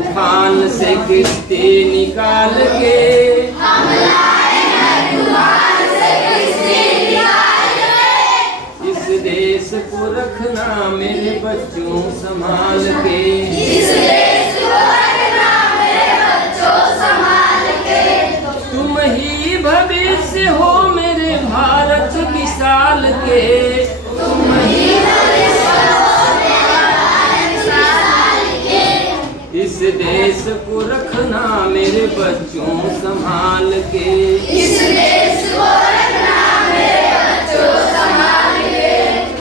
तूफान से किश्ती निकाल के, हम लाए हैं तूफान से किश्ती निकाल के। इस देश को रखना मेरे बच्चों संभाल के, इस देश को रखना मेरे बच्चों संभाल के। तुम ही भविष्य हो मेरे भारत विशाल के, तुम ही भविष्य हो मेरे भारत विशाल के। इस देश को रखना मेरे बच्चों संभाल के, इस देश को रखना मेरे बच्चों संभाल के।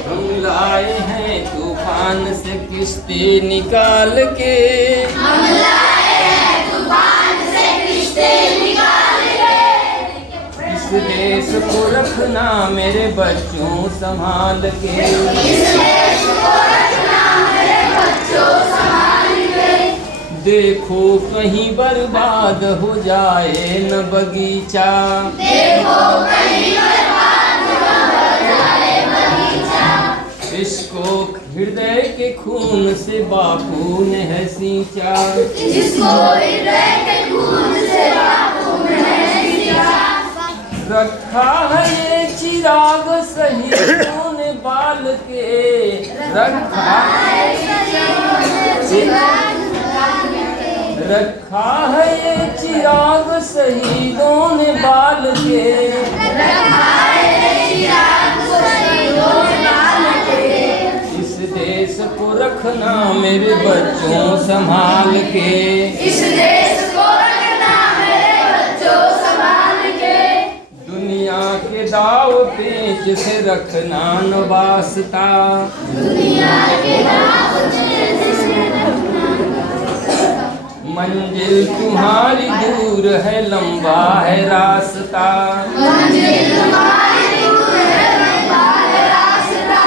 हम लाए हैं तूफान से किश्ती निकाल के, हम लाए हैं तूफान से किश्ती निकाल के। इस देश को रखना मेरे बच्चों संभाल के, इस देश को रखना मेरे बच्चों संभाल के। देखो कहीं बर्बाद हो जाए न बगीचा, देखो कहीं बर्बाद हो जाए बगीचा। इसको हृदय के खून से बापू ने है सींचा, जिसको हृदय के खून से बापू ने सींचा। रखा है ये चिराग शहीदों ने बाल के, रखा है रखा है ये चिराग शहीदों ने बाल के, इस देश को रखना मेरे बच्चों संभाल के, इस देश को रखना मेरे बच्चों संभाल के। दुनिया के दाव पेच से रखना न वास्ता, दुनिया के दाव पेच से रखना मंजिल तुम्हारी दूर है लंबा है रास्ता, मंजिल तुम्हारी दूर है लंबा है रास्ता।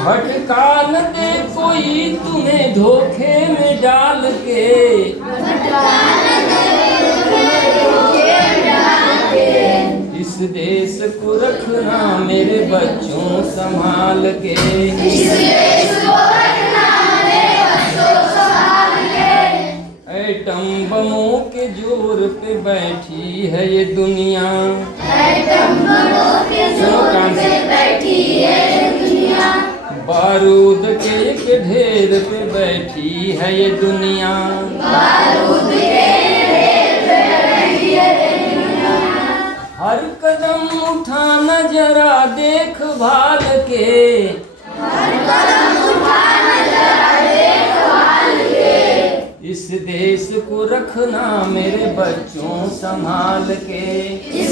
भटका न दे कोई तुम्हें धोखे में डाल के, इस देश को रखना मेरे बच्चों संभाल के, इस देश को रखना मेरे बच्चों संभाल के। एटम बमों के जोर पे बैठी है ये दुनिया, एटम बमों के जोर पे बैठी है ये दुनिया। बारूद के एक ढेर पे बैठी है ये दुनिया, बारूद के ढेर पे बैठी है ये दुनिया। हर कदम उठाना जरा देखभाल के, हर कदम उठाना जरा देखभाल के। इस देश को रखना मेरे बच्चों संभाल के, इस